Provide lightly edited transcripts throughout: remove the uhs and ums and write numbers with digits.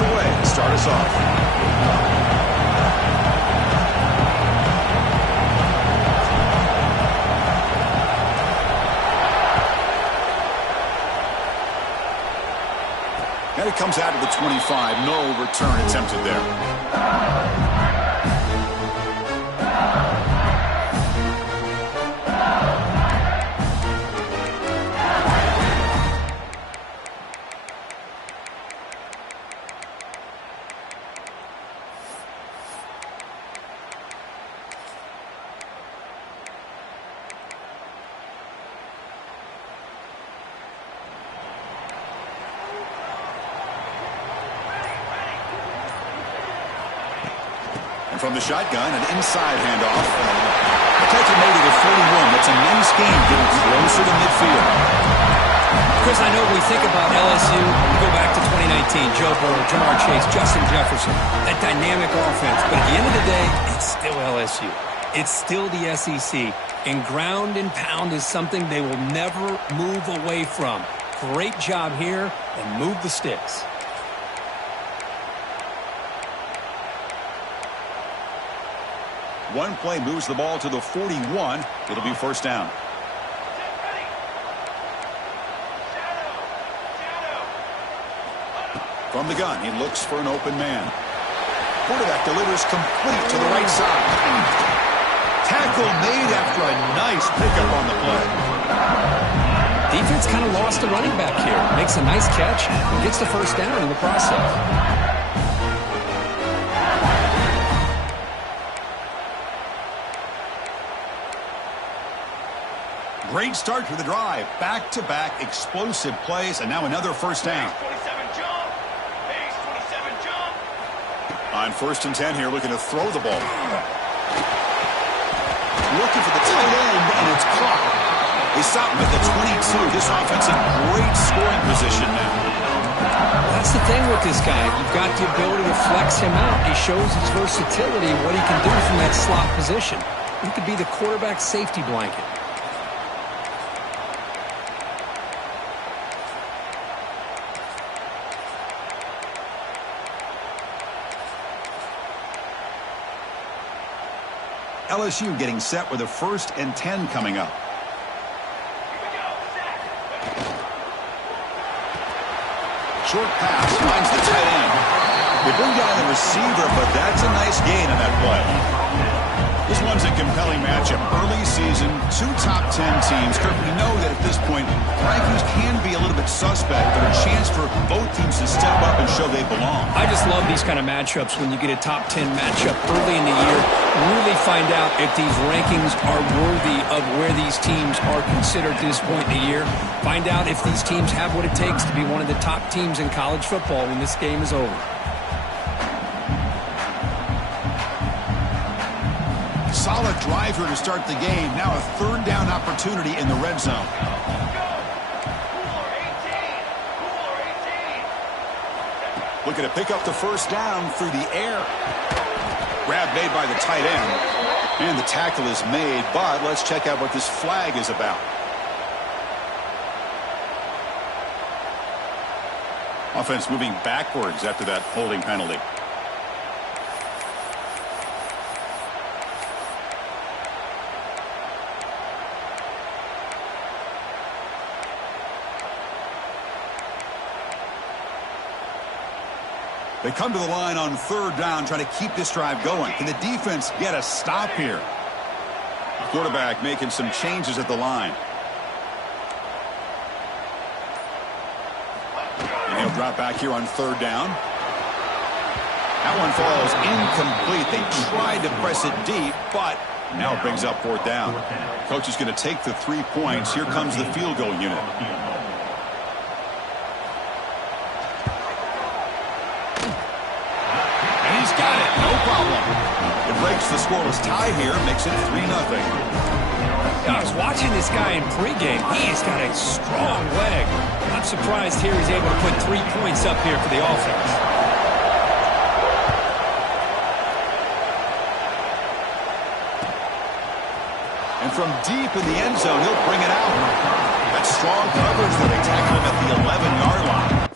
this away to start us off. And it comes out of the 25. No return attempted there. From the shotgun, an inside handoff. Takes it maybe to 41. That's a nice game getting closer to midfield. Chris, I know when we think about LSU, we go back to 2019, Joe Burrow, Jamar Chase, Justin Jefferson, that dynamic offense. But at the end of the day, it's still LSU. It's still the SEC. And ground and pound is something they will never move away from. Great job here, and move the sticks. One play moves the ball to the 41. It'll be first down. From the gun, he looks for an open man. Quarterback delivers complete to the right side. Tackle made after a nice pickup on the play. Defense kind of lost the running back here. Makes a nice catch and gets the first down in the process. Great start to the drive. Back-to-back explosive plays, and now another first down. On 1st and 10 here, looking to throw the ball. Looking for the tight end, and it's caught. They stop him at the 22. This offense in great scoring position now. That's the thing with this guy. You've got the ability to flex him out. He shows his versatility, what he can do from that slot position. He could be the quarterback safety blanket. LSU getting set with a 1st and 10 coming up. Short pass finds the tight end. They bring down the receiver, but that's a nice gain on that play. This one's a compelling matchup. Early season, 2 top 10 teams. Kirk, we know that at this point, rankings can be a little bit suspect, but a chance for both teams to step up and show they belong. I just love these kind of matchups when you get a top 10 matchup early in the year. Really find out if these rankings are worthy of where these teams are considered at this point in the year. Find out if these teams have what it takes to be one of the top teams in college football when this game is over. Solid driver to start the game. Now a 3rd down opportunity in the red zone. Looking to pick up the first down through the air. Grab made by the tight end. And the tackle is made, but let's check out what this flag is about. Offense moving backwards after that holding penalty. They come to the line on 3rd down, trying to keep this drive going. Can the defense get a stop here? Quarterback making some changes at the line. And he'll drop back here on 3rd down. That one falls incomplete. They tried to press it deep, but now it brings up 4th down. Coach is going to take the 3 points. Here comes the field goal unit. He's got it, no problem. It breaks the scoreless tie here, makes it 3-0. I was watching this guy in pregame. He's got a strong leg. I'm surprised here he's able to put 3 points up here for the offense. And from deep in the end zone, he'll bring it out. That's strong coverage that they tackle him at the 11-yard line.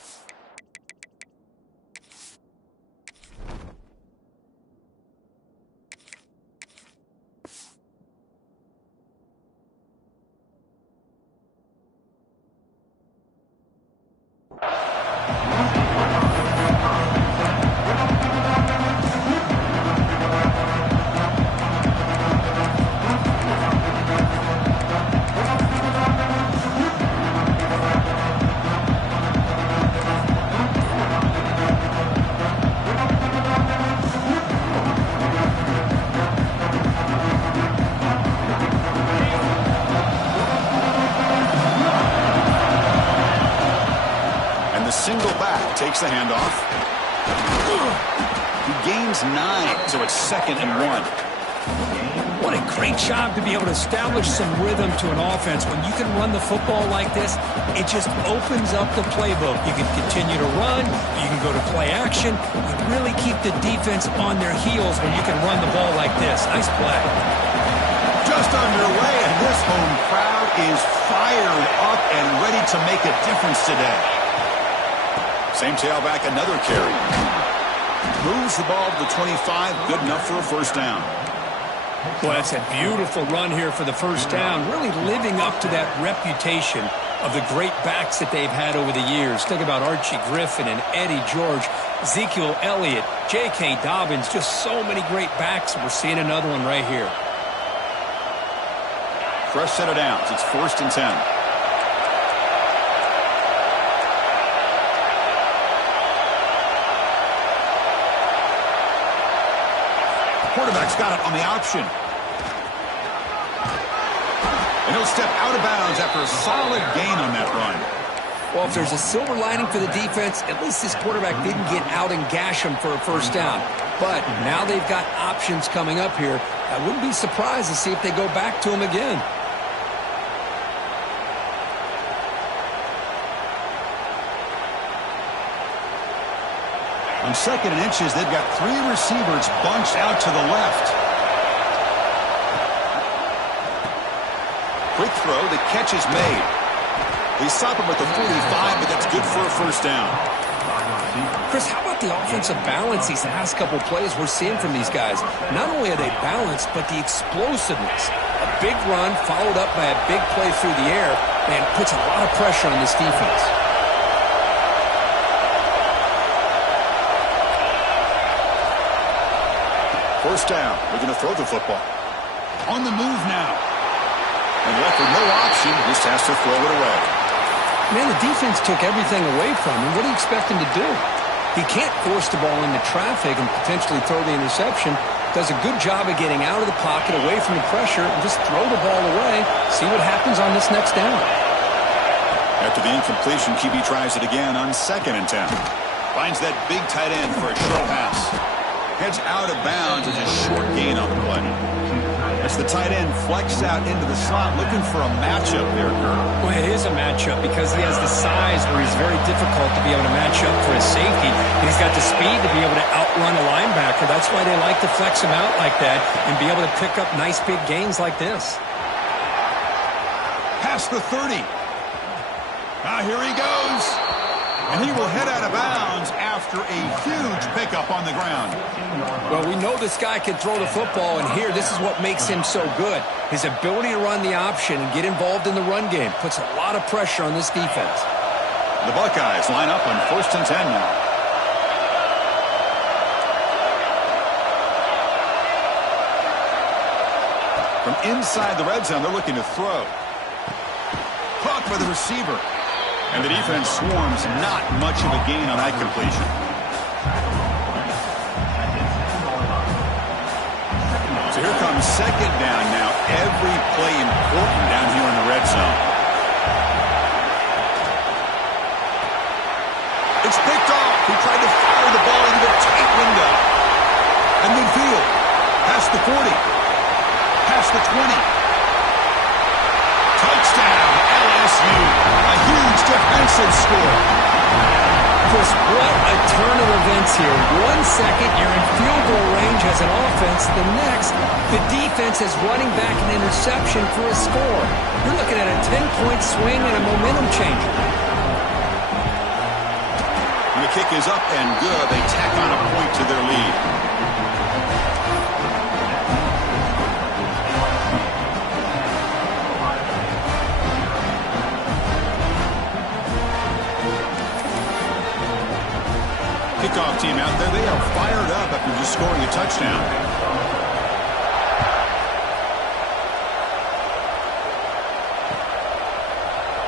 single back. Takes the handoff. He gains 9, so it's 2nd and 1. What a great job to be able to establish some rhythm to an offense. When you can run the football like this, it just opens up the playbook. You can continue to run. You can go to play action. You really keep the defense on their heels when you can run the ball like this. Nice play. Just underway, and this home crowd is fired up and ready to make a difference today. Same tailback, another carry. Moves the ball to the 25, good enough for a first down. Well, that's a beautiful run here for the first down, really living up to that reputation of the great backs that they've had over the years. Think about Archie Griffin and Eddie George, Ezekiel Elliott, J.K. Dobbins, just so many great backs, and we're seeing another one right here. Fresh set of downs. It's 1st and 10. Quarterback's got it on the option. And he'll step out of bounds after a solid gain on that run. Well, if there's a silver lining for the defense, at least this quarterback didn't get out and gash him for a first down. But now they've got options coming up here. I wouldn't be surprised to see if they go back to him again. On 2nd and inches, they've got 3 receivers bunched out to the left. Quick throw, the catch is made. They stop him at the 45, but that's good for a first down. Chris, how about the offensive balance these last couple plays we're seeing from these guys? Not only are they balanced, but the explosiveness. A big run followed up by a big play through the air, man, puts a lot of pressure on this defense. First down. We're going to throw the football. On the move now. And left with no option, just has to throw it away. Man, the defense took everything away from him. What do you expect him to do? He can't force the ball into traffic and potentially throw the interception. Does a good job of getting out of the pocket, away from the pressure, and just throw the ball away. See what happens on this next down. After the incompletion, QB tries it again on 2nd and 10. Finds that big tight end for a short pass. Heads out of bounds as a short gain on the play. As the tight end flexed out into the slot, looking for a matchup there, Kurt. Well, it is a matchup because he has the size where he's very difficult to be able to match up for his safety. And he's got the speed to be able to outrun a linebacker. That's why they like to flex him out like that and be able to pick up nice big gains like this. Past the 30. Here he goes. And he will head out of bounds after a huge pickup on the ground. Well, we know this guy can throw the football, and here, this is what makes him so good. His ability to run the option and get involved in the run game puts a lot of pressure on this defense. The Buckeyes line up on 1st and 10 now. From inside the red zone, they're looking to throw. Caught by the receiver. And the defense swarms, not much of a gain on that completion. So here comes 2nd down now. Every play important down here in the red zone. It's picked off. He tried to fire the ball into a tight window. And midfield. Past the 40. Past the 20. Touchdown, LSU. A huge defensive score. Chris, what a turn of events here. 1 second, you're in field goal range as an offense. The next, the defense is running back an interception for a score. You're looking at a 10-point swing and a momentum changer. And the kick is up and good. They tack on a point to their lead. Kickoff team out there, they are fired up after just scoring a touchdown.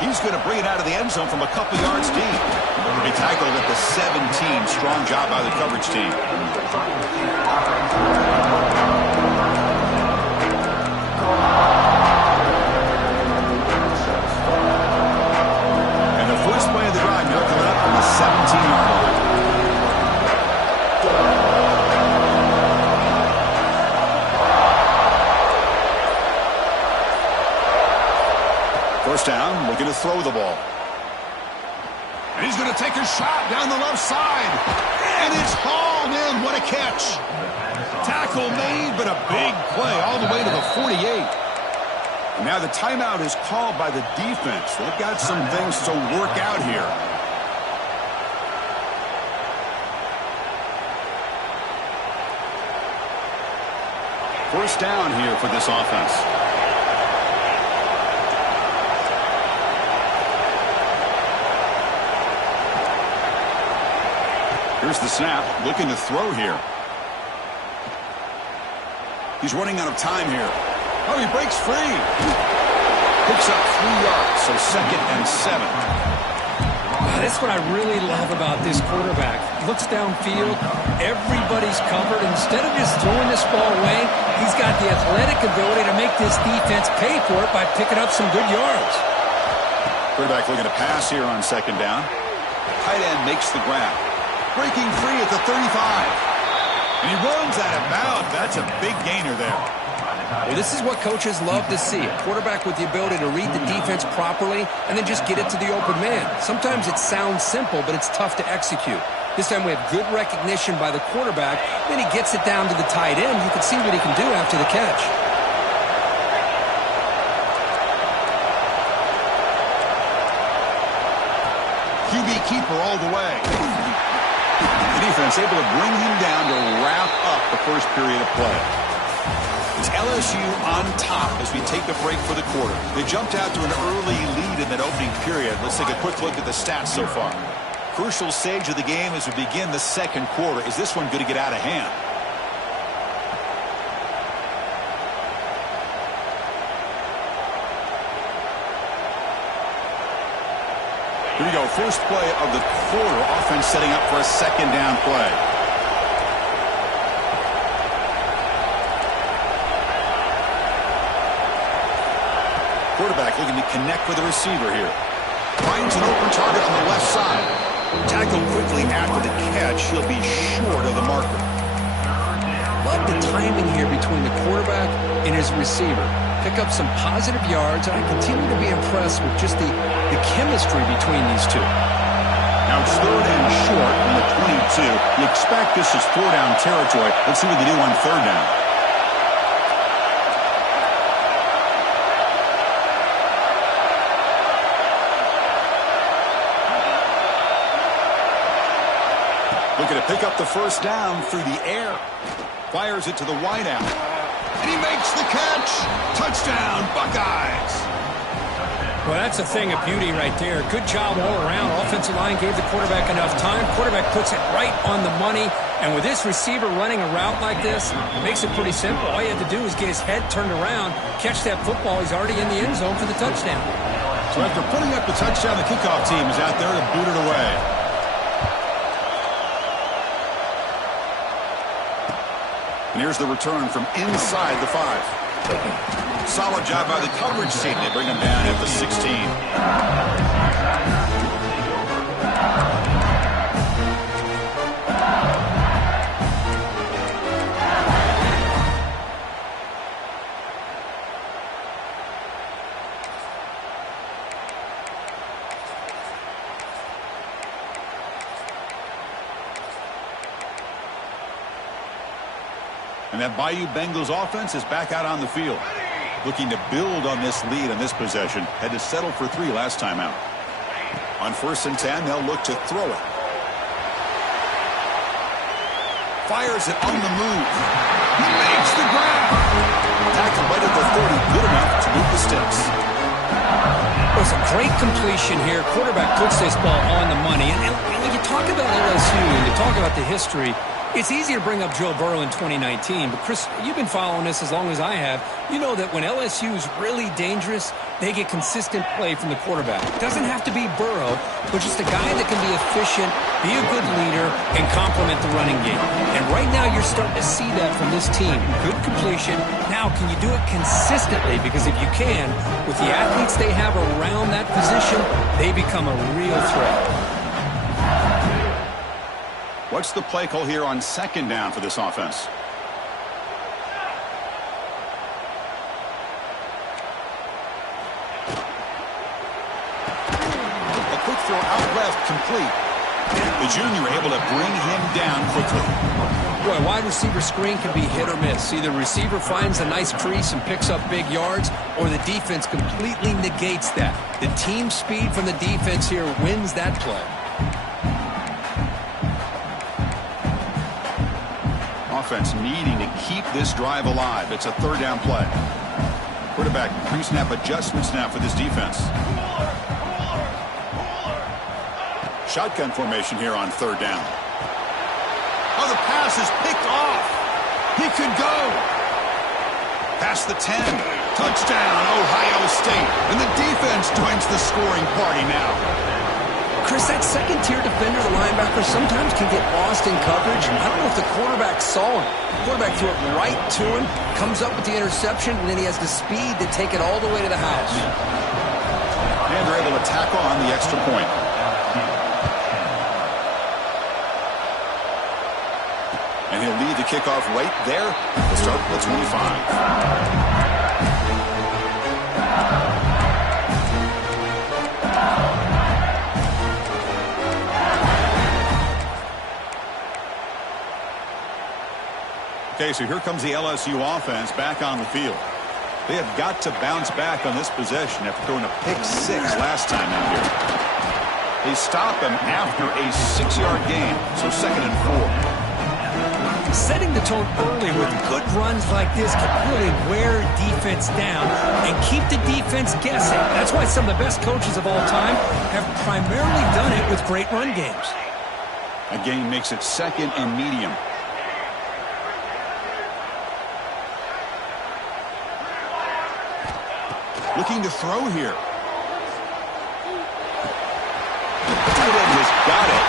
He's going to bring it out of the end zone from a couple yards deep. He tackled at the 17. Strong job by the coverage team. And the first play of the drive now coming up from the And he's going to take a shot down the left side. And it's hauled in. What a catch. Tackle made, but a big play all the way to the 48. And now the timeout is called by the defense. They've got some things to work out here. First down here for this offense. Here's the snap, looking to throw here. He's running out of time here. Oh, he breaks free. Picks up 3 yards, so 2nd and 7. That's what I really love about this quarterback. Looks downfield, everybody's covered. Instead of just throwing this ball away, he's got the athletic ability to make this defense pay for it by picking up some good yards. Quarterback looking to pass here on 2nd down. Tight end makes the grab. Breaking free at the 35. And he runs out of bounds. That's a big gainer there. Well, this is what coaches love to see. A quarterback with the ability to read the defense properly and then just get it to the open man. Sometimes it sounds simple, but it's tough to execute. This time we have good recognition by the quarterback. Then he gets it down to the tight end. You can see what he can do after the catch. QB keeper all the way. The defense able to bring him down to wrap up the first period of play. It's LSU on top as we take the break for the quarter. They jumped out to an early lead in that opening period. Let's take a quick look at the stats so far. Crucial stage of the game as we begin the second quarter. Is this one going to get out of hand? Here we go. First play of the quarter. Offense setting up for a 2nd down play. Quarterback looking to connect with the receiver here. Finds an open target on the left side. Tackled quickly after the catch. He'll be short of the marker. Love the timing here between the quarterback and his receiver. Pick up some positive yards, and I continue to be impressed with just the chemistry between these two. Now it's 3rd and short from the 22. You expect this is 4-down territory. Let's see what they do on 3rd down. Looking to pick up the first down through the air. Fires it to the wideout. And he makes the catch. Touchdown, Buckeyes. Well, that's a thing of beauty right there. Good job all around. Offensive line gave the quarterback enough time. Quarterback puts it right on the money. And with this receiver running a route like this, it makes it pretty simple. All you have to do is get his head turned around, catch that football. He's already in the end zone for the touchdown. So after putting up the touchdown, the kickoff team is out there to boot it away. And here's the return from inside the 5. Solid job by the coverage team. They bring him down at the 16. And that Bayou Bengals offense is back out on the field. Looking to build on this lead on this possession. Had to settle for 3 last time out. On 1st and 10, they'll look to throw it. Fires it on the move. He makes the grab. Tackle right at the 30. Good enough to move the sticks. It was a great completion here. Quarterback puts this ball on the money. And when you talk about LSU and you talk about the history, it's easy to bring up Joe Burrow in 2019, but Chris, you've been following this as long as I have. You know that when LSU is really dangerous, they get consistent play from the quarterback. It doesn't have to be Burrow, but just a guy that can be efficient, be a good leader, and complement the running game. And right now you're starting to see that from this team. Good completion. Now, can you do it consistently? Because if you can, with the athletes they have around that position, they become a real threat. What's the play call here on 2nd down for this offense? A quick throw out left complete. The junior able to bring him down quickly. Boy, wide receiver screen can be hit or miss. Either the receiver finds a nice crease and picks up big yards, or the defense completely negates that. The team speed from the defense here wins that play. Offense needing to keep this drive alive. It's a third down play. Quarterback pre-snap adjustments now for this defense. Shotgun formation here on third down. Oh, the pass is picked off. He could go. Past the 10. Touchdown, Ohio State. And the defense joins the scoring party now. Chris, that second-tier defender, the linebacker, sometimes can get lost in coverage. I don't know if the quarterback saw him. The quarterback threw it right to him, comes up with the interception, and then he has the speed to take it all the way to the house. And they're able to tack on the extra point. And he'll lead the kickoff right there to start the 25. Okay, so here comes the LSU offense back on the field. They have got to bounce back on this possession after throwing a pick six last time in here. They stop him after a 6-yard gain, so 2nd and 4. Setting the tone early with good runs like this can really wear defense down and keep the defense guessing. That's why some of the best coaches of all time have primarily done it with great run games. A gain makes it 2nd and medium. Looking to throw here. The tight end has got it.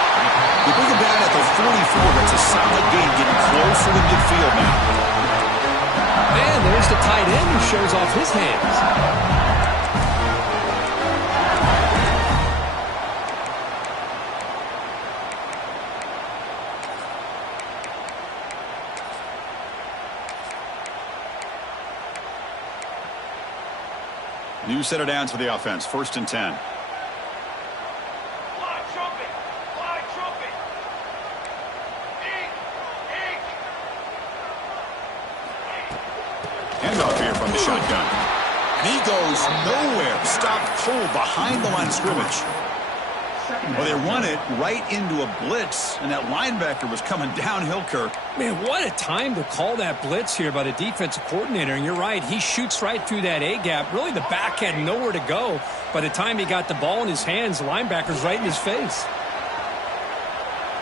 They bring him down at the 44. That's a solid gain, getting closer to midfield now. And there's the tight end who shows off his hands. New set of downs for the offense. 1st and 10. Handoff here from the shotgun. And he goes nowhere. Stop cold behind the line of scrimmage. Well, they run it right into a blitz, and that linebacker was coming downhill, Kirk. Man, what a time to call that blitz here by the defensive coordinator. And you're right, he shoots right through that A-gap. Really, the back had nowhere to go. By the time he got the ball in his hands, the linebacker's right in his face.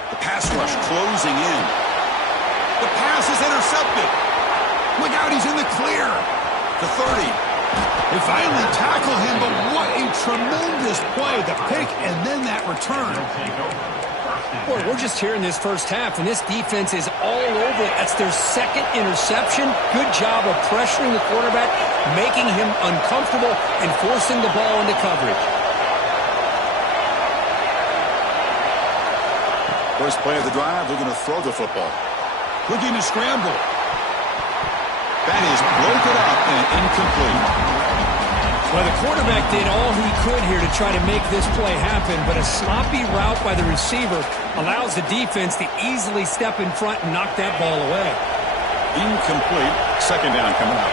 The pass rush closing in. The pass is intercepted. Look out, he's in the clear. The 30. They finally tackle him, but what a tremendous play. The pick and then that return. Boy, we're just here in this first half, and this defense is all over it. That's their 2nd interception. Good job of pressuring the quarterback, making him uncomfortable, and forcing the ball into coverage. First play of the drive, they're going to throw the football. Looking to scramble. That is broken up and incomplete. Well, the quarterback did all he could here to try to make this play happen, but a sloppy route by the receiver allows the defense to easily step in front and knock that ball away. Incomplete. 2nd down coming up.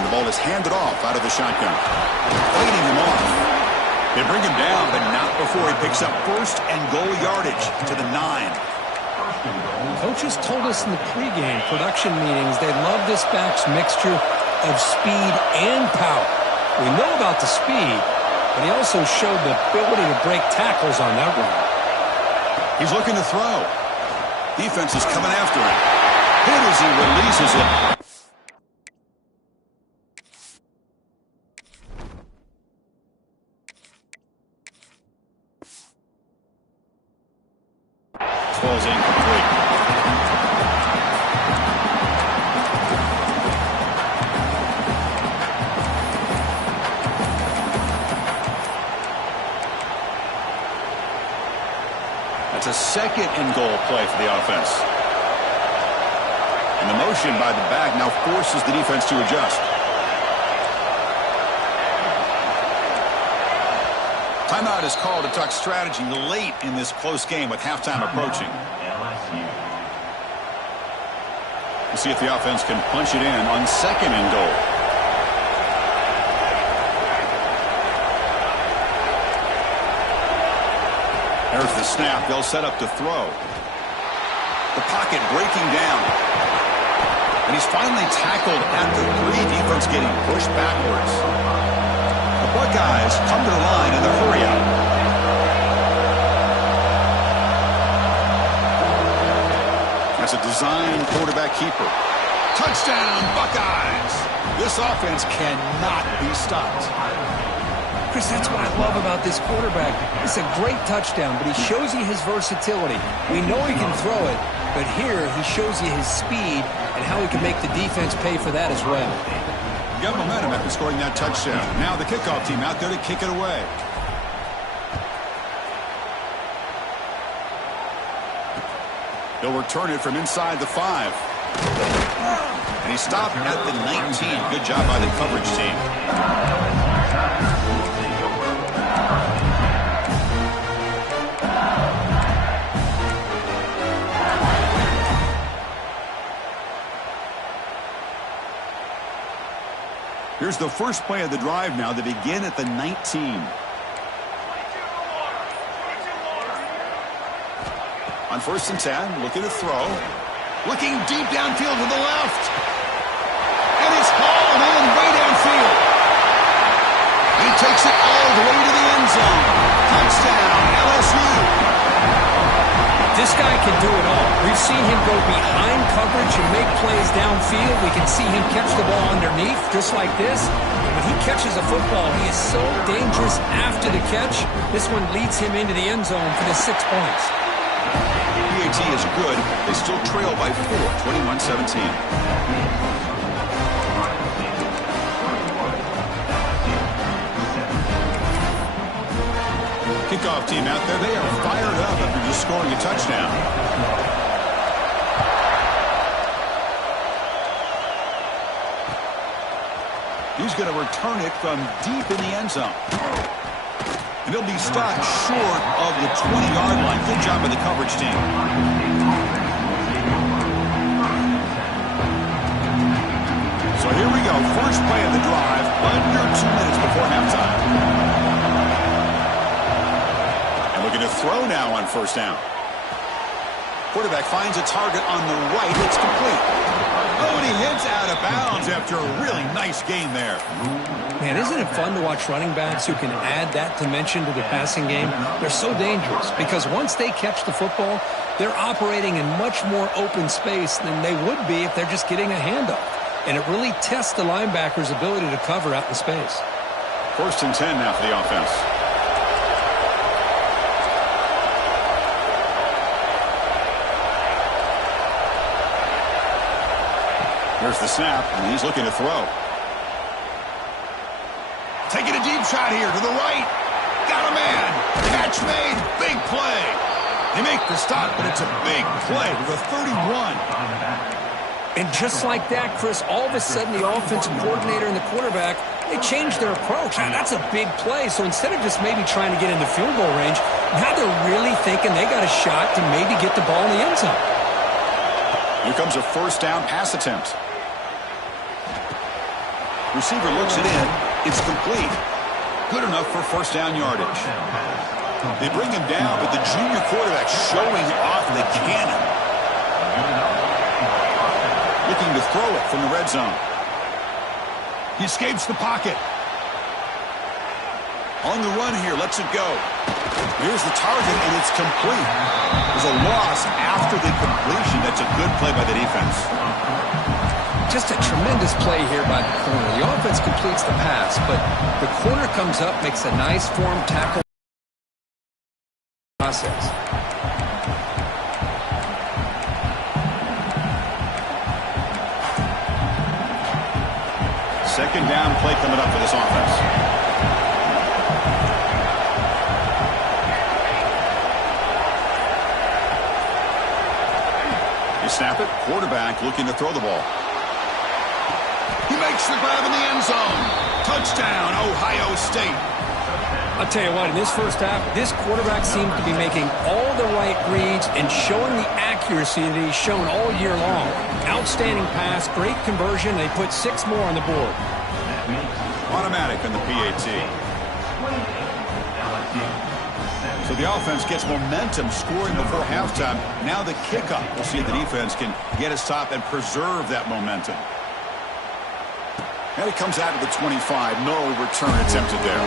And the ball is handed off out of the shotgun. Fighting him off. They bring him down, but not before he picks up 1st and goal yardage to the 9. Coaches told us in the pregame production meetings they love this back's mixture of speed and power. We know about the speed, but he also showed the ability to break tackles on that run. He's looking to throw. Defense is coming after him. Hit as he releases it. Ball's incomplete. That's a 2nd and goal play for the offense. motion by the back now forces the defense to adjust. Timeout is called to talk strategy late in this close game with halftime approaching. We'll see if the offense can punch it in on 2nd and goal. There's the snap. They'll set up to throw. The pocket breaking down. And he's finally tackled at the 3. Defense getting pushed backwards. The Buckeyes come to the line in the hurry out. That's a design quarterback keeper. Touchdown, Buckeyes! This offense cannot be stopped. Chris, that's what I love about this quarterback. It's a great touchdown, but he shows you his versatility. We know he can throw it, but here he shows you his speed and how he can make the defense pay for that as well. Got momentum after scoring that touchdown. Now the kickoff team out there to kick it away. He'll return it from inside the 5. And he stopped at the 19. Good job by the coverage team. Here's the first play of the drive now. They begin at the 19. On 1st and 10, looking to throw. Looking deep downfield to the left. And it's hauled in way downfield. He takes it all the way to the end zone. Touchdown, LSU. This guy can do it all. We've seen him go behind coverage and make plays downfield. We can see him catch the ball underneath, just like this. And when he catches a football, he is so dangerous after the catch. This one leads him into the end zone for the 6 points. PAT is good. They still trail by 4, 21-17. Kickoff team out there. They are fired up after just scoring a touchdown. He's going to return it from deep in the end zone. And he'll be stopped short of the 20-yard line. Good job by the coverage team. So here we go. First play of the drive. Under 2 minutes before halftime. Looking to throw now on 1st down. Quarterback finds a target on the right. It's complete. Oh, and he hits out of bounds after a really nice game there. Man, isn't it fun to watch running backs who can add that dimension to the passing game? They're so dangerous because once they catch the football, they're operating in much more open space than they would be if they're just getting a handoff. And it really tests the linebacker's ability to cover out in space. 1st and 10 now for the offense. There's the snap, and he's looking to throw. Taking a deep shot here to the right. Got a man. Catch made. Big play. They make the stop, but it's a big play to the 31. And just like that, Chris, all of a sudden the offensive coordinator and the quarterback, they changed their approach. Now, that's a big play. So instead of just maybe trying to get into field goal range, now they're really thinking they got a shot to maybe get the ball in the end zone. Here comes a 1st down pass attempt. Receiver looks it in. It's complete. Good enough for 1st down yardage. They bring him down, but the junior quarterback showing off the cannon. Looking to throw it from the red zone. He escapes the pocket. On the run here, lets it go. Here's the target, and it's complete. There's a loss after the completion. That's a good play by the defense. Just a tremendous play here by the corner. The offense completes the pass, but the corner comes up, makes a nice form tackle process. Second down play coming up for this offense. snap it. Quarterback looking to throw the ball. He makes the grab in the end zone. Touchdown, Ohio State. I'll tell you what, in this first half, this quarterback seemed to be making all the right reads and showing the accuracy that he's shown all year long. Outstanding pass, great conversion. They put 6 more on the board. Automatic on the PAT. So the offense gets momentum scoring before halftime. Now the kickoff. We'll see if the defense can get a stop and preserve that momentum. And he comes out of the 25. No return attempted there.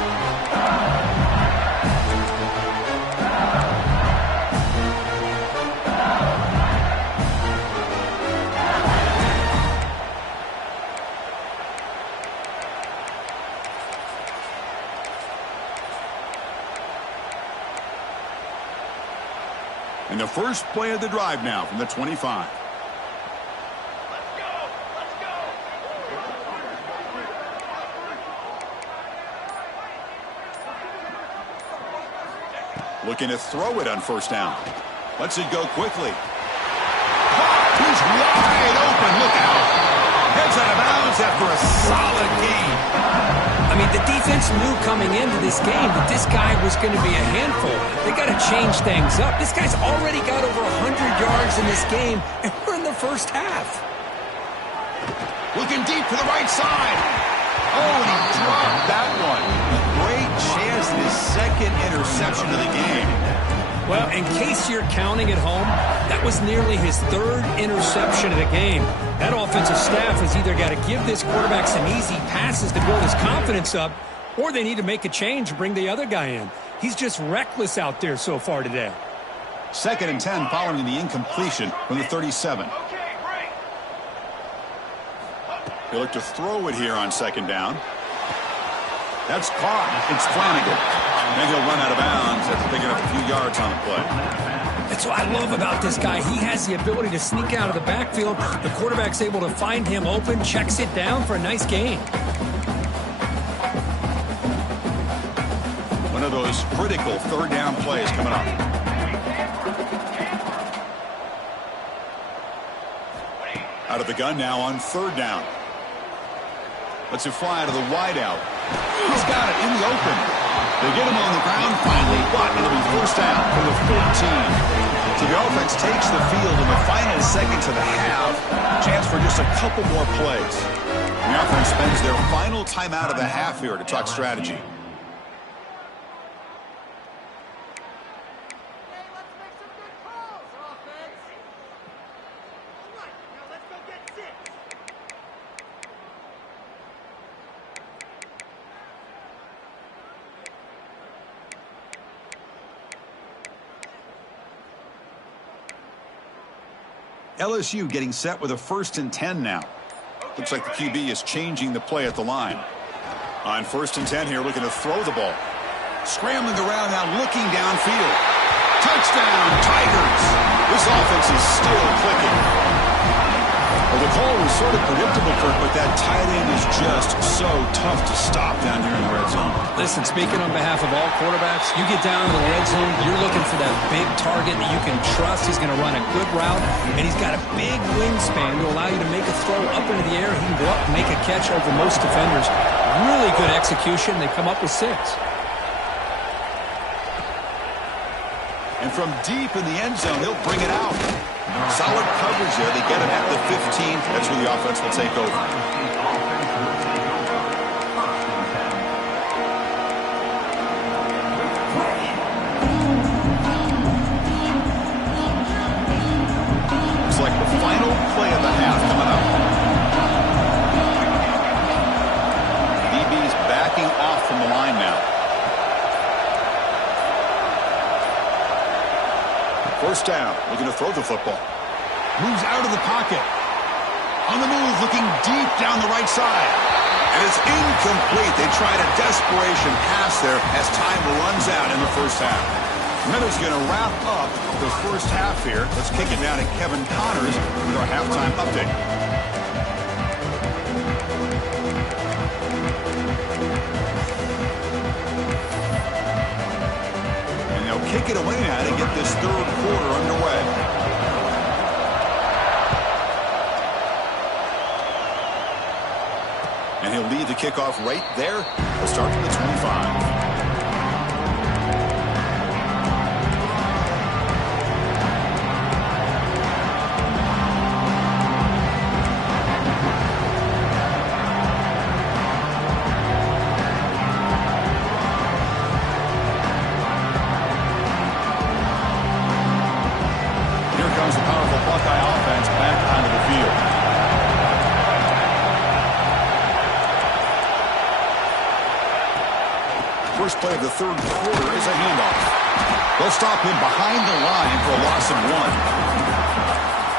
And the first play of the drive now from the 25. Looking to throw it on first down. Lets it go quickly. He's wide open. Look out. Heads out of bounds after a solid game. I mean, the defense knew coming into this game that this guy was going to be a handful. They got to change things up. This guy's already got over 100 yards in this game, and we're in the first half. Looking deep to the right side. Oh, and he dropped that one. A great chance in his second interception of the game. Well, in case you're counting at home, that was nearly his 3rd interception of the game. That offensive staff has either got to give this quarterback some easy passes to build his confidence up, or they need to make a change and bring the other guy in. He's just reckless out there so far today. 2nd and 10 following the incompletion from the 37. He'll look to throw it here on 2nd down. That's caught. It's Flanagan. Then he'll run out of bounds after picking up a few yards on the play. That's what I love about this guy. He has the ability to sneak out of the backfield. The quarterback's able to find him open, checks it down for a nice gain. One of those critical 3rd down plays coming up. Out of the gun now on 3rd down. Lets it fly to the wideout. He's got it in the open. They get him on the ground finally, but it'll be first down for the 14. So the offense takes the field in the final seconds of the half. Chance for just a couple more plays. The offense spends their final timeout of the half here to talk strategy. LSU getting set with a 1st and 10 now. Looks like the QB is changing the play at the line. On 1st and 10 here, looking to throw the ball. Scrambling around now, looking downfield. Touchdown, Tigers! This offense is still clicking. Well, the call was sort of predictable, Kirk, but that tight end is just so tough to stop down here in the red zone. Listen, speaking on behalf of all quarterbacks, you get down in the red zone, you're looking for that big target that you can trust. He's going to run a good route, and he's got a big wingspan to allow you to make a throw up into the air. He can go up and make a catch over most defenders. Really good execution. They come up with 6. And from deep in the end zone, he'll bring it out. Solid coverage there. They get him at the 15. That's where the offense will take over. Looks like the final play of the half coming up. DB's backing off from the line now. First down, looking to throw the football. Moves out of the pocket. On the move, looking deep down the right side. And it's incomplete. They tried a desperation pass there as time runs out in the first half. Miller's going to wrap up the first half here. Let's kick it down to Kevin Connors with our halftime update. Kick it away now to get this 3rd quarter underway. And he'll lead the kickoff right there. He'll start from the 25. First play of the third quarter is a handoff. They'll stop him behind the line for a loss of 1.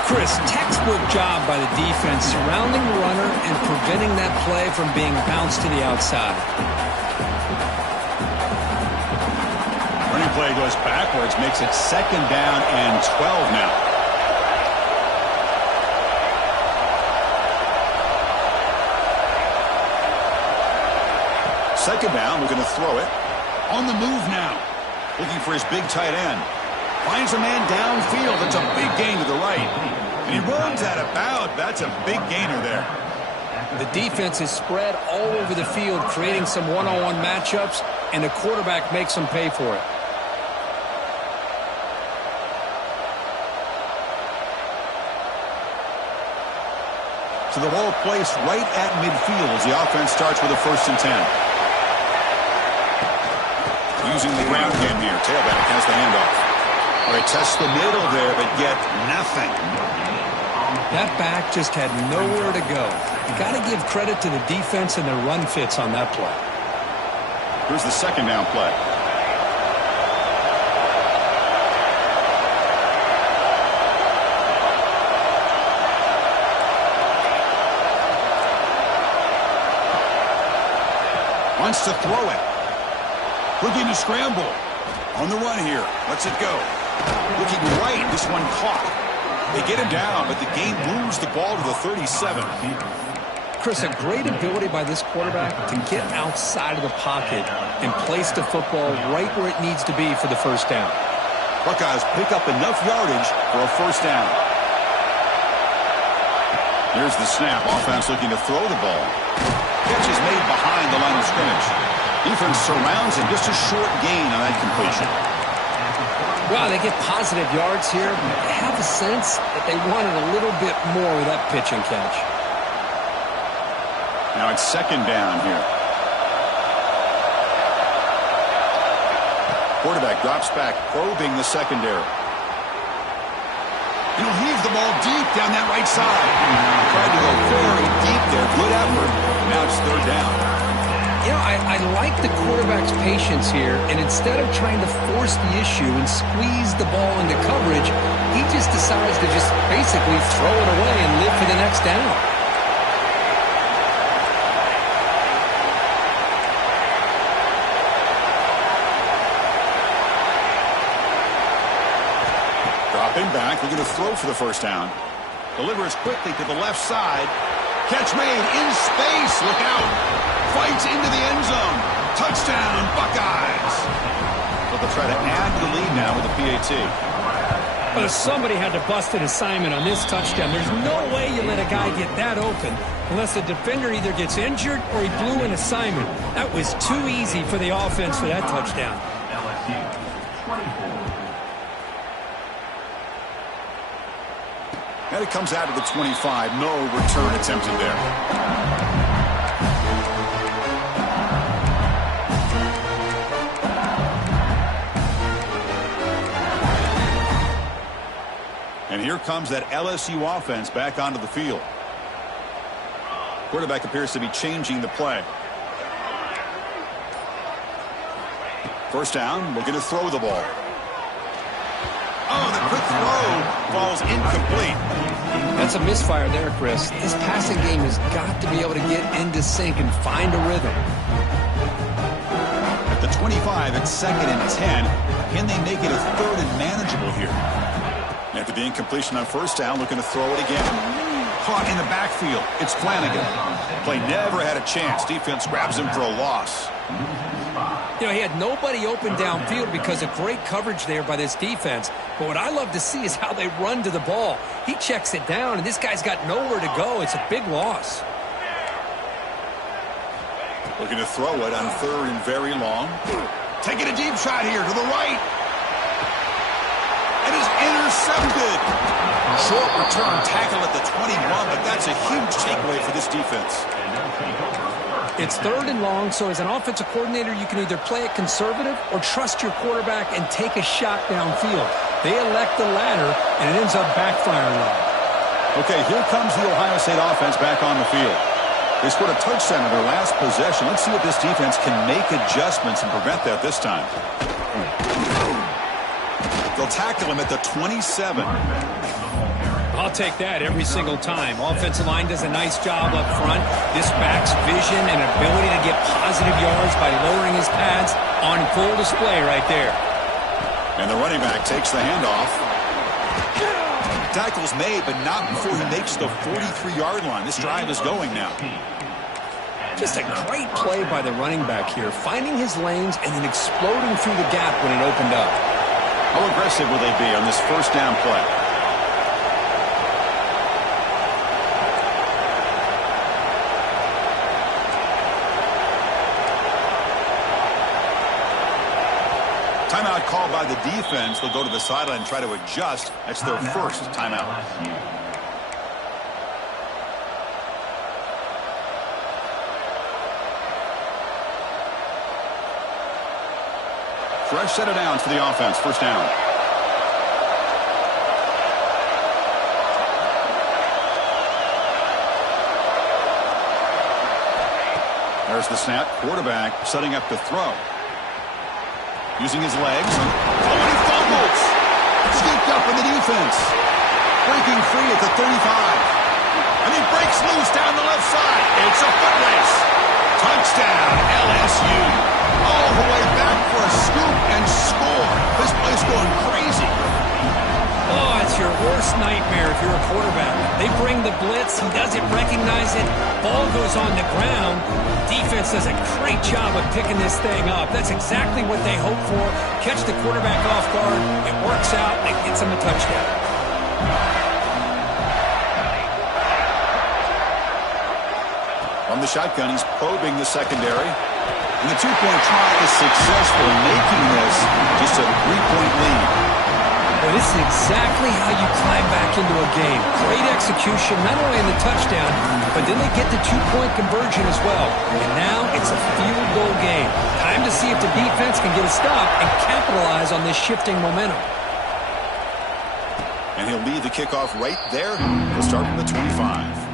Chris, textbook job by the defense surrounding the runner and preventing that play from being bounced to the outside. Running play goes backwards, makes it 2nd down and 12 now. Second down, we're going to throw it. On the move now. Looking for his big tight end. Finds a man downfield. It's a big gain to the right. And he runs out of bounds. That's a big gainer there. The defense is spread all over the field, creating some one-on-one matchups, and the quarterback makes them pay for it. So the ball placed right at midfield as the offense starts with a 1st and 10. Using the ground game here. Tailback has the handoff. They test the middle there, but yet nothing. That back just had nowhere to go. You got to give credit to the defense and their run fits on that play. Here's the 2nd down play. Wants to throw it. Looking to scramble. On the run here. Lets it go. Looking right. This one caught. They get him down, but the game moves the ball to the 37. Chris, a great ability by this quarterback to get outside of the pocket and place the football right where it needs to be for the 1st down. Buckeyes pick up enough yardage for a 1st down. Here's the snap. Offense looking to throw the ball. Catch is made behind the line of scrimmage. Defense surrounds him. Just a short gain on that completion. Well, they get positive yards here. I have a sense that they wanted a little bit more with that pitch and catch. Now it's 2nd down here. Quarterback drops back, probing the secondary. He'll heave the ball deep down that right side. Tried to go very deep there. Good effort. Now it's 3rd down. You know, I like the quarterback's patience here, and instead of trying to force the issue and squeeze the ball into coverage, he just decides to just basically throw it away and live for the next down. Dropping back, we're going to throw for the 1st down. Delivers quickly to the left side. Catch made in space. Look out. Fights into the end zone. Touchdown, Buckeyes. But they'll try to add to the lead now with a PAT. But somebody had to bust an assignment on this touchdown. There's no way you let a guy get that open unless the defender either gets injured or he blew an assignment. That was too easy for the offense for that touchdown. And it comes out of the 25. No return attempted there. And here comes that LSU offense back onto the field. Quarterback appears to be changing the play. 1st down, we're going to throw the ball. Oh, the quick throw falls incomplete. That's a misfire there, Chris. This passing game has got to be able to get into sync and find a rhythm. At the 25, it's 2nd and 10. Can they make it a 3rd and manageable here? After the incompletion on 1st down, looking to throw it again. Caught in the backfield. It's Flanagan. Play never had a chance. Defense grabs him for a loss. You know, he had nobody open downfield because of great coverage there by this defense. But what I love to see is how they run to the ball. He checks it down, and this guy's got nowhere to go. It's a big loss. Looking to throw it on 3rd and very long. Taking a deep shot here to the right. It is intercepted. Short return tackle at the 21, but that's a huge takeaway for this defense. It's 3rd and long, so as an offensive coordinator, you can either play it conservative or trust your quarterback and take a shot downfield. They elect the latter, and it ends up backfiring on them. Okay, here comes the Ohio State offense back on the field. They scored a touchdown in their last possession. Let's see if this defense can make adjustments and prevent that this time. They'll tackle him at the 27. I'll take that every single time. Offensive line does a nice job up front. This back's vision and ability to get positive yards by lowering his pads on full display right there. And the running back takes the handoff. Tackle's made, but not before he makes the 43-yard line. This drive is going now. Just a great play by the running back here, finding his lanes and then exploding through the gap when it opened up. How aggressive will they be on this first down play? Timeout called by the defense. They'll go to the sideline and try to adjust. That's their first timeout. Fresh set of downs for the offense. First down. There's the snap. Quarterback setting up to throw. Using his legs. Oh, and he fumbles. Scooped up in the defense. Breaking free at the 35. And he breaks loose down the left side. It's a foot race. Touchdown, LSU. All the way back for a scoop and score. This place going crazy. Oh, it's your worst nightmare if you're a quarterback. They bring the blitz. He doesn't recognize it. Ball goes on the ground. Defense does a great job of picking this thing up. That's exactly what they hope for. Catch the quarterback off guard. It works out. It gets him a touchdown. From the shotgun, he's probing the secondary. And the two-point try is successful, making this just a three-point lead. Well, this is exactly how you climb back into a game. Great execution, not only in the touchdown, but then they get the two-point conversion as well. And now it's a field goal game. Time to see if the defense can get a stop and capitalize on this shifting momentum. And he'll lead the kickoff right there. He'll start from the 25.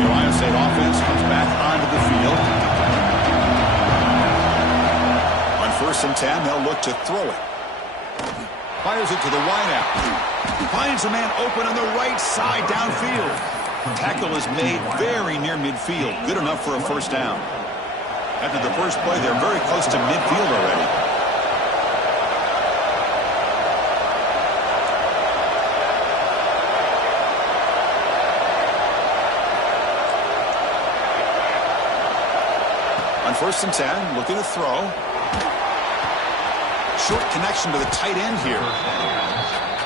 The Ohio State offense comes back onto the field. On 1st and 10, they'll look to throw it. Fires it to the wideout. Finds a man open on the right side downfield. Tackle is made very near midfield. Good enough for a first down. After the first play, they're very close to midfield already. On 1st and 10, looking to throw. Short connection to the tight end here.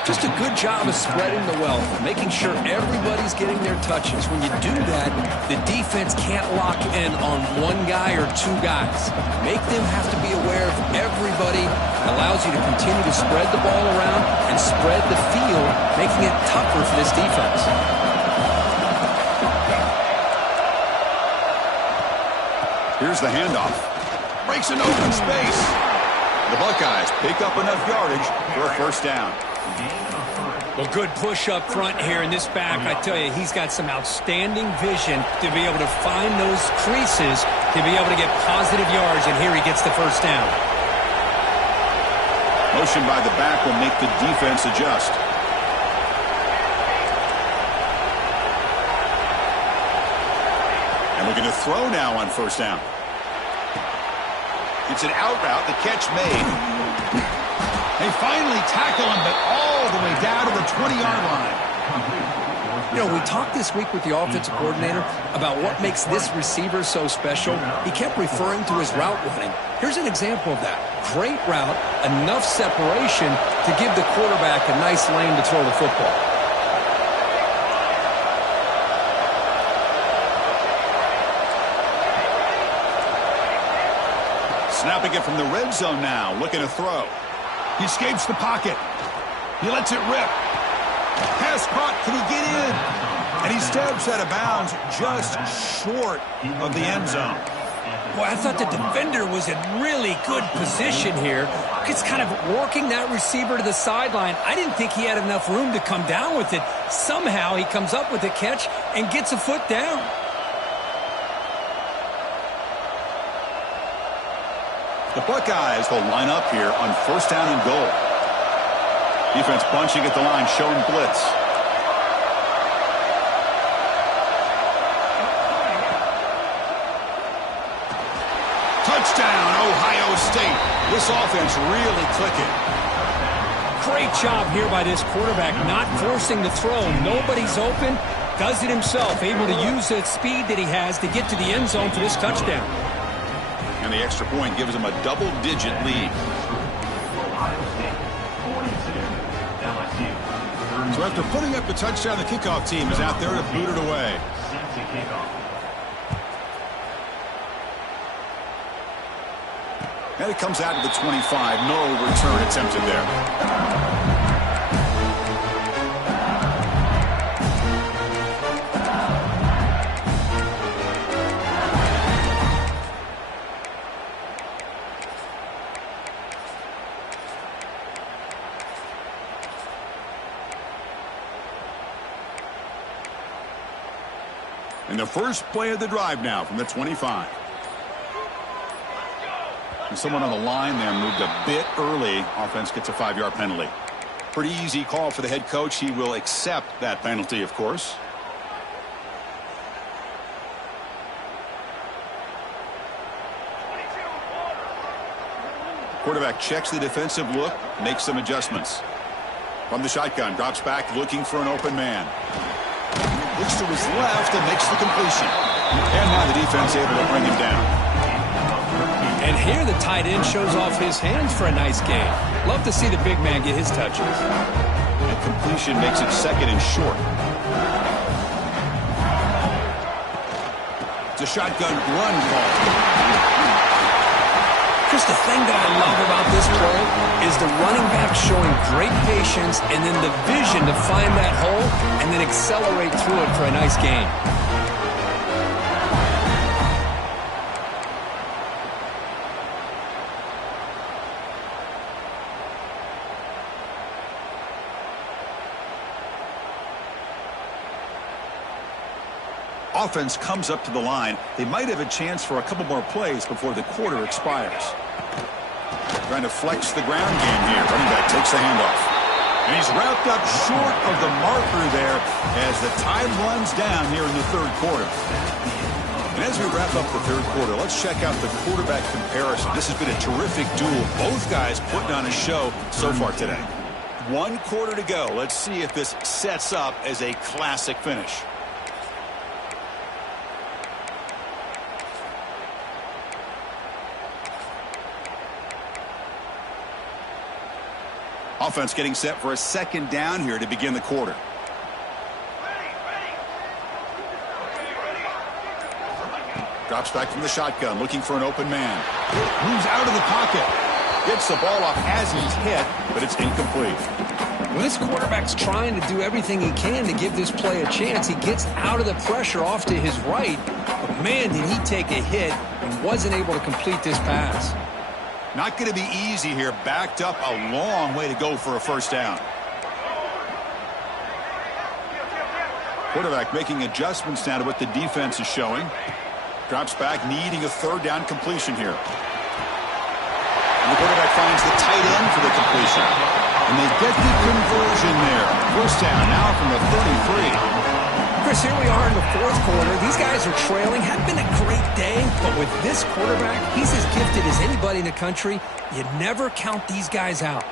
Just a good job of spreading the wealth, making sure everybody's getting their touches. When you do that, the defense can't lock in on one guy or two guys. Make them have to be aware of everybody. Allows you to continue to spread the ball around and spread the field, making it tougher for this defense. Here's the handoff. Breaks an open space. The Buckeyes pick up enough yardage for a first down. Well, good push up front here in this back. I tell you, he's got some outstanding vision to be able to find those creases, to be able to get positive yards, and here he gets the first down. Motion by the back will make the defense adjust. And looking to throw now on first down. It's an out route, the catch made. They finally tackle him, but all the way down to the 20-yard line. You know, we talked this week with the offensive coordinator about what makes this receiver so special. He kept referring to his route running. Here's an example of that. Great route, enough separation to give the quarterback a nice lane to throw the football. Snapping it from the red zone now, looking to throw. He escapes the pocket. He lets it rip. Pass caught. Can he get in? And he steps out of bounds just short of the end zone. Well, I thought the defender was in really good position here. It's kind of working that receiver to the sideline. I didn't think he had enough room to come down with it. Somehow he comes up with a catch and gets a foot down. The Buckeyes will line up here on 1st down and goal. Defense bunching at the line, showing blitz. Touchdown, Ohio State. This offense really clicking. Great job here by this quarterback, not forcing the throw. Nobody's open, does it himself, able to use the speed that he has to get to the end zone for this touchdown. And the extra point gives him a double-digit lead. So after putting up the touchdown, the kickoff team is out there to boot it away. And it comes out to the 25. No return attempted there. And the first play of the drive now from the 25. And someone on the line there moved a bit early. Offense gets a 5-yard penalty. Pretty easy call for the head coach. He will accept that penalty, of course. Quarterback checks the defensive look, makes some adjustments. From the shotgun, drops back looking for an open man. Looks to his left and makes the completion. And now the defense able to bring him down. And here the tight end shows off his hands for a nice gain. Love to see the big man get his touches. That completion makes it 2nd and short. It's a shotgun run call. Just the thing that I love about this play is the running back showing great patience and then the vision to find that hole and then accelerate through it for a nice gain. Offense comes up to the line. They might have a chance for a couple more plays before the quarter expires. Trying to flex the ground game here. Running back takes the handoff. And he's wrapped up short of the marker there as the time runs down here in the 3rd quarter. And as we wrap up the 3rd quarter, let's check out the quarterback comparison. This has been a terrific duel. Both guys putting on a show so far today. 1 quarter to go. Let's see if this sets up as a classic finish. Offense getting set for a 2nd down here to begin the quarter. Drops back from the shotgun, looking for an open man. Moves out of the pocket. Gets the ball off as he's hit, but it's incomplete. Well, this quarterback's trying to do everything he can to give this play a chance. He gets out of the pressure off to his right, but man, did he take a hit and wasn't able to complete this pass. Not going to be easy here. Backed up a long way to go for a 1st down. Quarterback making adjustments now to what the defense is showing. Drops back, needing a 3rd down completion here. And the quarterback finds the tight end for the completion. And they get the conversion there. 1st down now from the 33. Chris, here we are in the 4th quarter. These guys are trailing. Hadn't been a great day, but with this quarterback, he's as gifted as anybody in the country. You never count these guys out.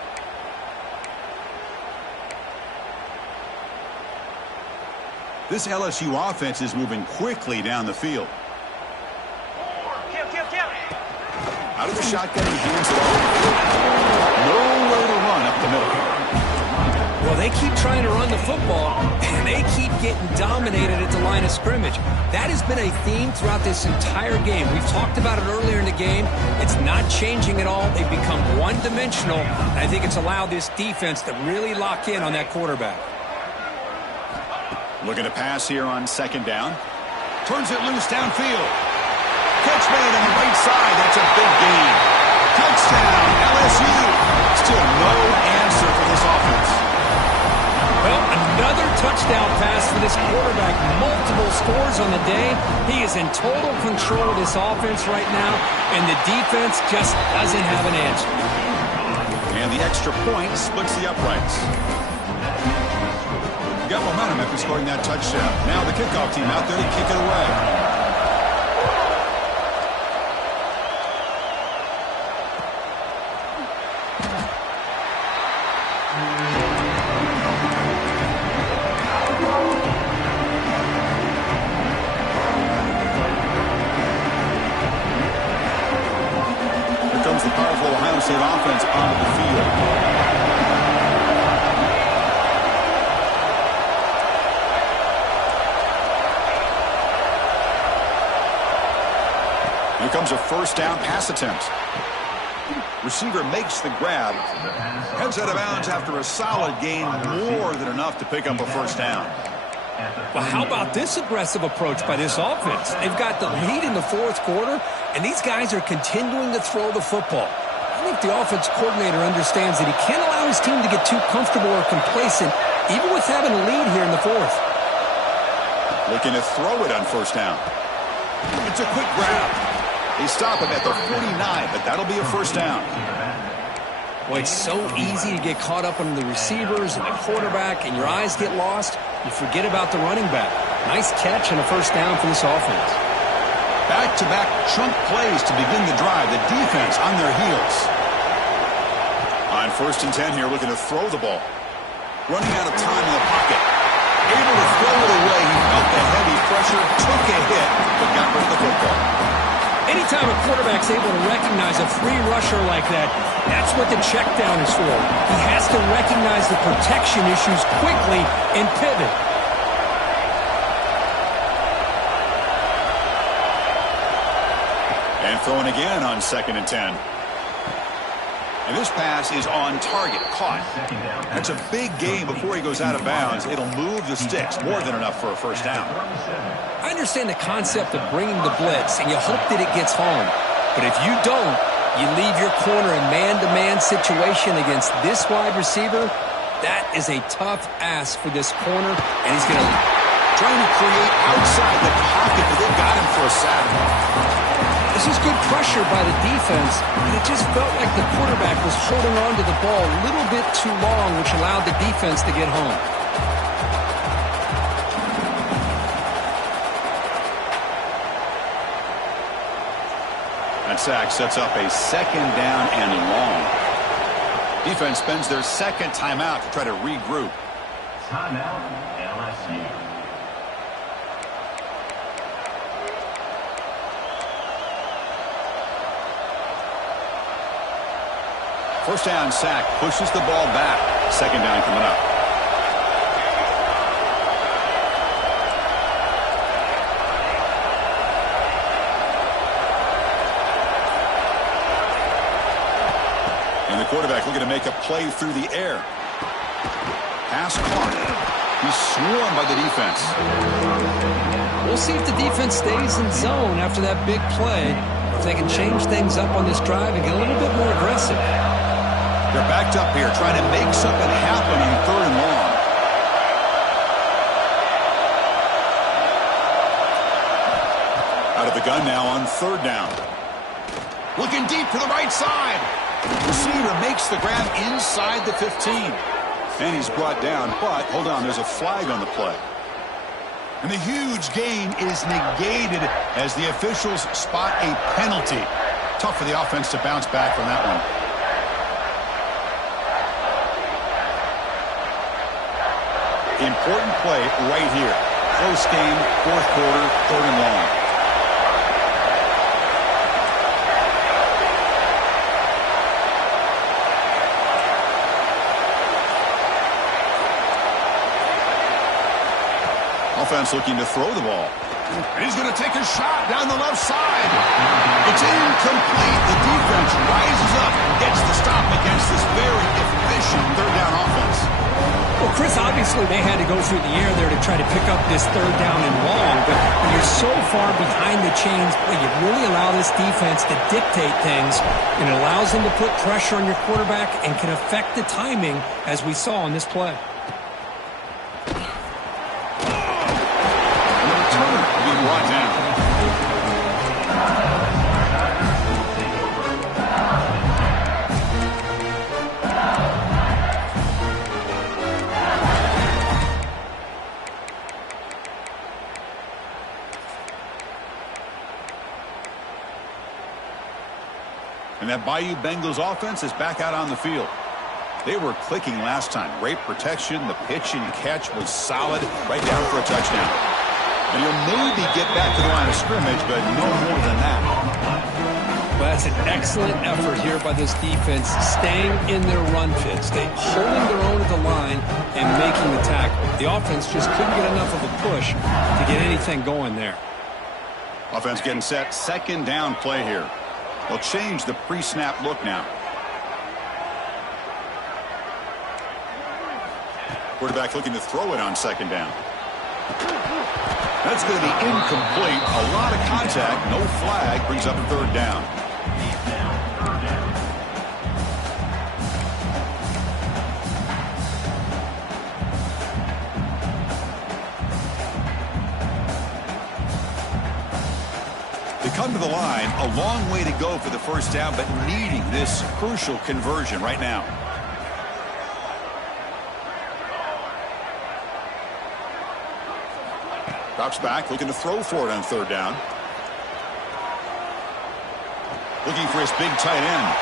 This LSU offense is moving quickly down the field. Out of the shotgun, he hands it off. Nowhere to run up the middle. Well, they keep trying to run the football, and they keep getting dominated at the line of scrimmage. That has been a theme throughout this entire game. We've talked about it earlier in the game. It's not changing at all. They've become one-dimensional, and I think it's allowed this defense to really lock in on that quarterback. Looking to pass here on second down. Turns it loose downfield. Catch made on the right side. That's a big gain. Touchdown, LSU. Still no answer for this offense. Well, another touchdown pass for this quarterback. Multiple scores on the day. He is in total control of this offense right now, and the defense just doesn't have an answer. And the extra point splits the uprights. Got momentum after scoring that touchdown. Now the kickoff team out there to kick it away. The powerful Ohio State offense onto the field. Here comes a first down pass attempt. Receiver makes the grab. Heads out of bounds after a solid gain, more than enough to pick up a first down. Well, how about this aggressive approach by this offense? They've got the lead in the fourth quarter, and these guys are continuing to throw the football. I think the offense coordinator understands that he can't allow his team to get too comfortable or complacent, even with having a lead here in the fourth. Looking to throw it on first down. It's a quick grab. They stop him at the 49, but that'll be a first down. Boy, it's so easy to get caught up on the receivers and the quarterback, and your eyes get lost. You forget about the running back. Nice catch and a first down for this offense. Back-to-back chunk plays to begin the drive. The defense on their heels. On first and 10 here, looking to throw the ball. Running out of time in the pocket. Able to throw it away. He felt the heavy pressure, took a hit, but got rid of the football. Anytime a quarterback's able to recognize a free rusher like that, that's what the check down is for. He has to recognize the protection issues quickly and pivot. And throwing again on second and 10. And this pass is on target, caught. That's a big gain before he goes out of bounds. It'll move the sticks, more than enough for a first down. I understand the concept of bringing the blitz, and you hope that it gets home. But if you don't, you leave your corner in man-to-man situation against this wide receiver. That is a tough ask for this corner, and he's going to trying to create outside the pocket, but they've got him for a sack. This is good pressure by the defense, and it just felt like the quarterback was holding on to the ball a little bit too long, which allowed the defense to get home. That sack sets up a second down and long. Defense spends their second timeout to try to regroup. Timeout, LSU. First down sack pushes the ball back. Second down coming up. And the quarterback looking to make a play through the air. Pass caught. He's swarmed by the defense. We'll see if the defense stays in zone after that big play, or if they can change things up on this drive and get a little bit more aggressive. They're backed up here trying to make something happen on third and long. Out of the gun now on third down. Looking deep to the right side. Receiver makes the grab inside the 15. And he's brought down, but hold on, there's a flag on the play. And the huge gain is negated as the officials spot a penalty. Tough for the offense to bounce back from that one. Important play right here. close game, fourth quarter, 3rd and long. Offense looking to throw the ball. And he's going to take a shot down the left side. It's incomplete. The defense rises up and gets the stop against this very efficient 3rd down offense. Well, Chris, obviously they had to go through the air there to try to pick up this 3rd down and long, but when you're so far behind the chains, well, you really allow this defense to dictate things, and it allows them to put pressure on your quarterback and can affect the timing, as we saw on this play. Brought down. And that Bayou Bengals offense is back out on the field. They were clicking last time. Great protection. The pitch and catch was solid. Right down for a touchdown. And he'll maybe get back to the line of scrimmage, but no more than that. Well, that's an excellent effort here by this defense, staying in their run fit, holding their own at the line and making the tackle. The offense just couldn't get enough of a push to get anything going there. Offense getting set. 2nd down play here. They'll change the pre-snap look now. Quarterback looking to throw it on 2nd down. That's going to be incomplete. A lot of contact. No flag. Brings up 3rd down. They come to the line. A long way to go for the 1st down, but needing this crucial conversion right now. Drops back, looking to throw for it on 3rd down. Looking for his big tight end.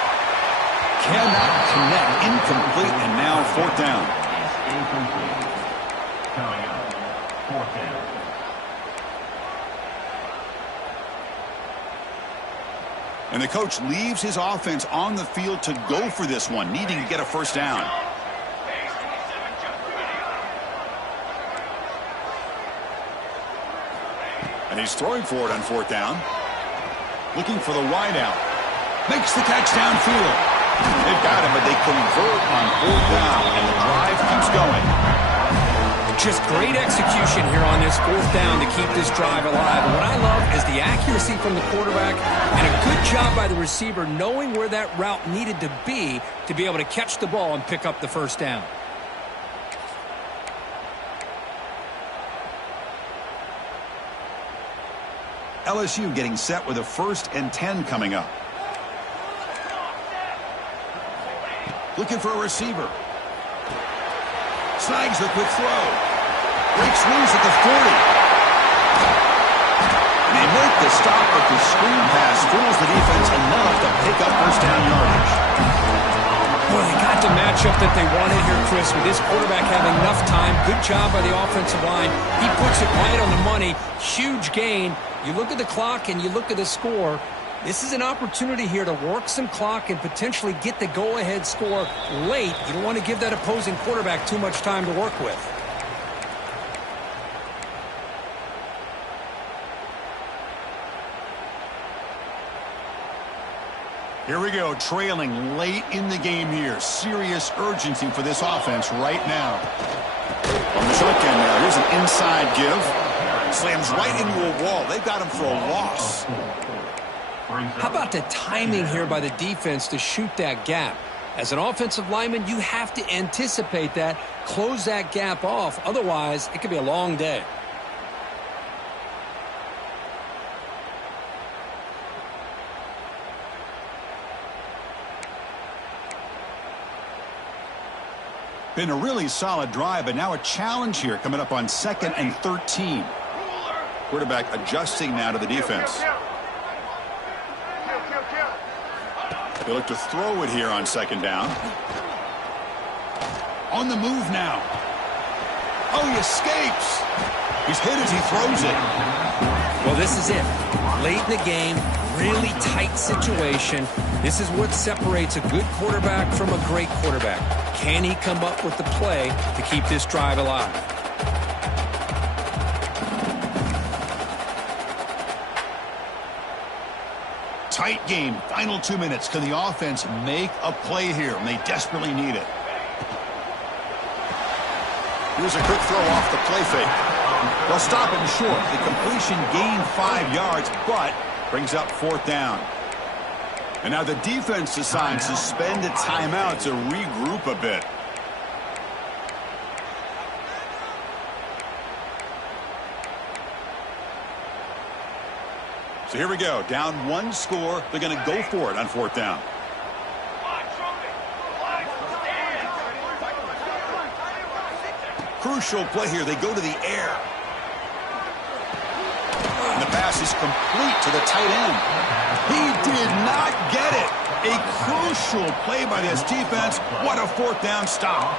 Cannot connect. Incomplete, and now 4th down. Incomplete. Coming up, 4th down. And the coach leaves his offense on the field to go for this one, needing to get a 1st down. And he's throwing for it on 4th down. Looking for the wide out. Makes the catch downfield. They've got him, but they convert on 4th down, and the drive keeps going. Just great execution here on this 4th down to keep this drive alive. And what I love is the accuracy from the quarterback and a good job by the receiver knowing where that route needed to be able to catch the ball and pick up the 1st down. LSU getting set with a 1st and 10 coming up. Looking for a receiver. Snags the quick throw. Breaks loose at the 40. And they make the stop, but the screen pass fools the defense enough to pick up 1st down yardage. Boy, they got the matchup that they wanted here, Chris, with this quarterback having enough time. Good job by the offensive line. He puts it right on the money. Huge gain. You look at the clock and you look at the score. This is an opportunity here to work some clock and potentially get the go-ahead score late. You don't want to give that opposing quarterback too much time to work with. Here we go, trailing late in the game here. Serious urgency for this offense right now. On the shotgun now, here's an inside give. Slams right into a wall. They've got him for a loss. How about the timing here by the defense to shoot that gap? As an offensive lineman, you have to anticipate that, close that gap off. Otherwise, it could be a long day. Been a really solid drive, but now a challenge here coming up on 2nd and 13. Quarterback adjusting now to the defense. They look to throw it here on 2nd down. On the move now. Oh, he escapes. He's hit as he throws it. Well, this is it. Late in the game, really tight situation. This is what separates a good quarterback from a great quarterback. Can he come up with the play to keep this drive alive? Tight game. Final 2 minutes. Can the offense make a play here? And they desperately need it. Here's a quick throw off the play fake. They'll stop him short. The completion gained 5 yards, but brings up 4th down. And now the defense decides to spend a timeout to regroup a bit. So here we go. Down 1 score. They're going to go for it on 4th down. Crucial play here. They go to the air. And the pass is complete to the tight end. He did not get it. A crucial play by this defense. What a 4th down stop.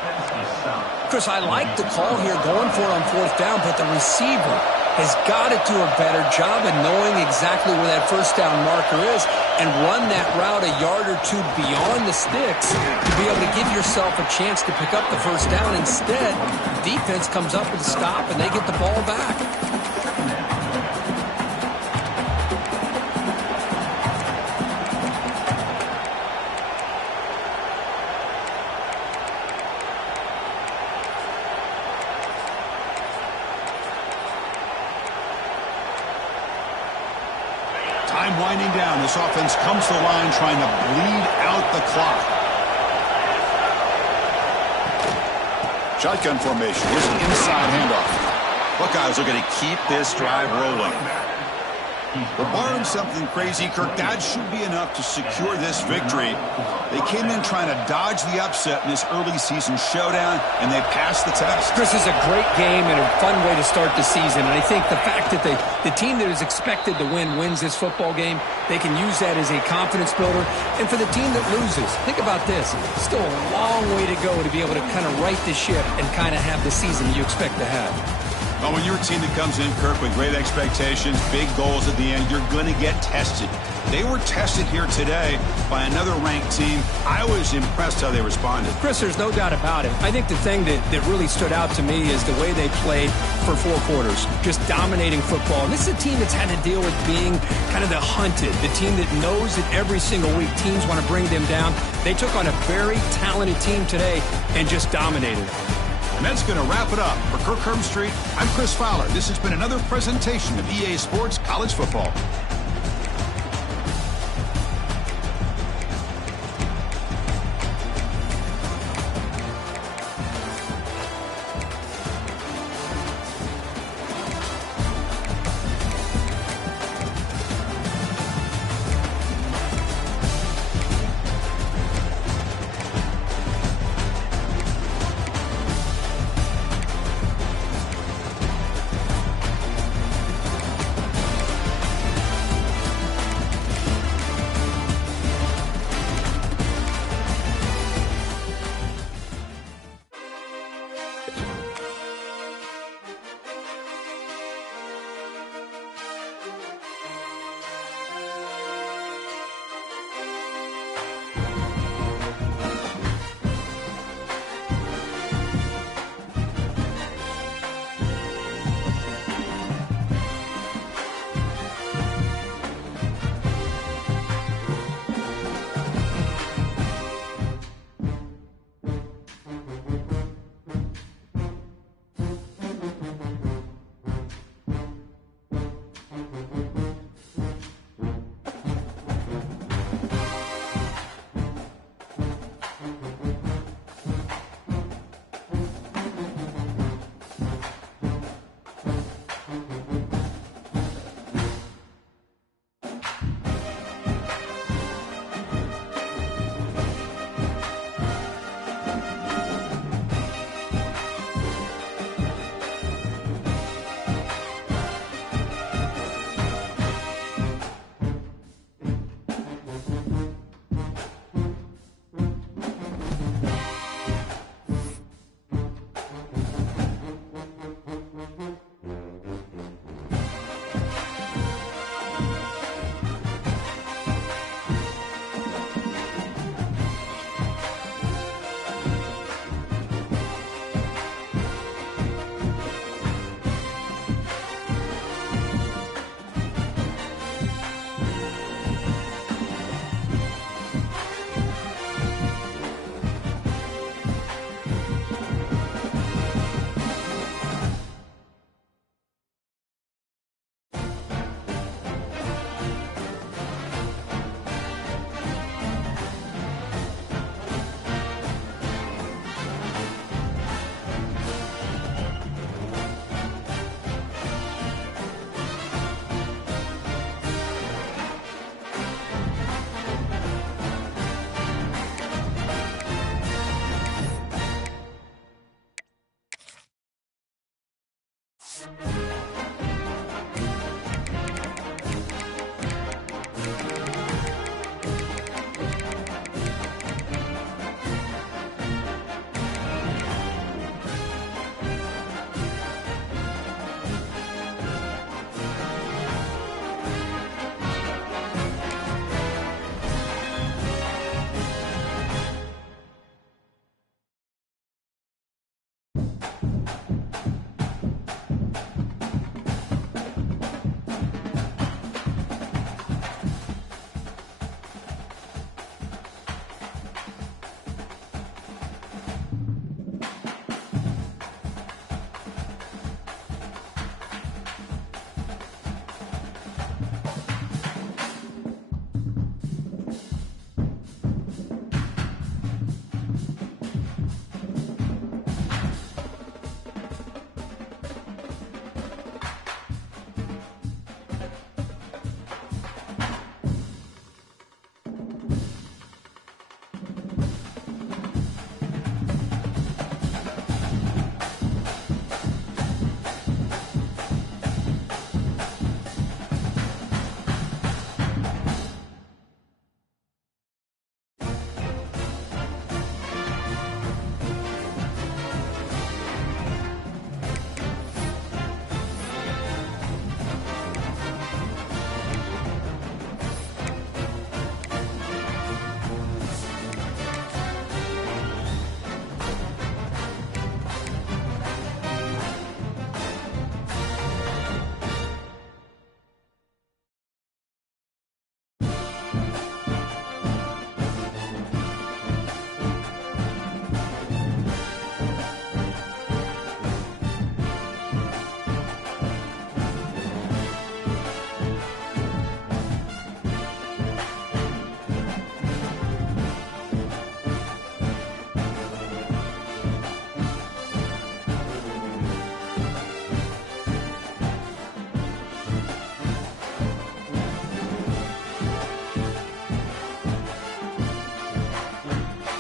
Chris, I like the call here going for it on 4th down, but the receiver has got to do a better job of knowing exactly where that 1st down marker is and run that route a yard or 2 beyond the sticks to be able to give yourself a chance to pick up the 1st down. Instead, defense comes up with a stop and they get the ball back. Time winding down. This offense comes to the line trying to bleed out the clock. Shotgun formation. Here's an inside handoff. Buckeyes are going to keep this drive rolling. But barring something crazy, Kirk, that should be enough to secure this victory. They came in trying to dodge the upset in this early season showdown, and they passed the test. This is a great game and a fun way to start the season. And I think the fact that the team that is expected to win wins this football game, they can use that as a confidence builder. And for the team that loses, think about this. Still a long way to go to be able to kind of right the ship and kind of have the season you expect to have. Well, when you're a team that comes in, Kirk, with great expectations, big goals at the end, you're going to get tested. They were tested here today by another ranked team. I was impressed how they responded. Chris, there's no doubt about it. I think the thing that really stood out to me is the way they played for 4 quarters, just dominating football. And this is a team that's had to deal with being kind of the hunted, the team that knows that every single week teams want to bring them down. They took on a very talented team today and just dominated. And that's going to wrap it up. For Kirk Herbstreit, I'm Chris Fowler. This has been another presentation of EA Sports College Football.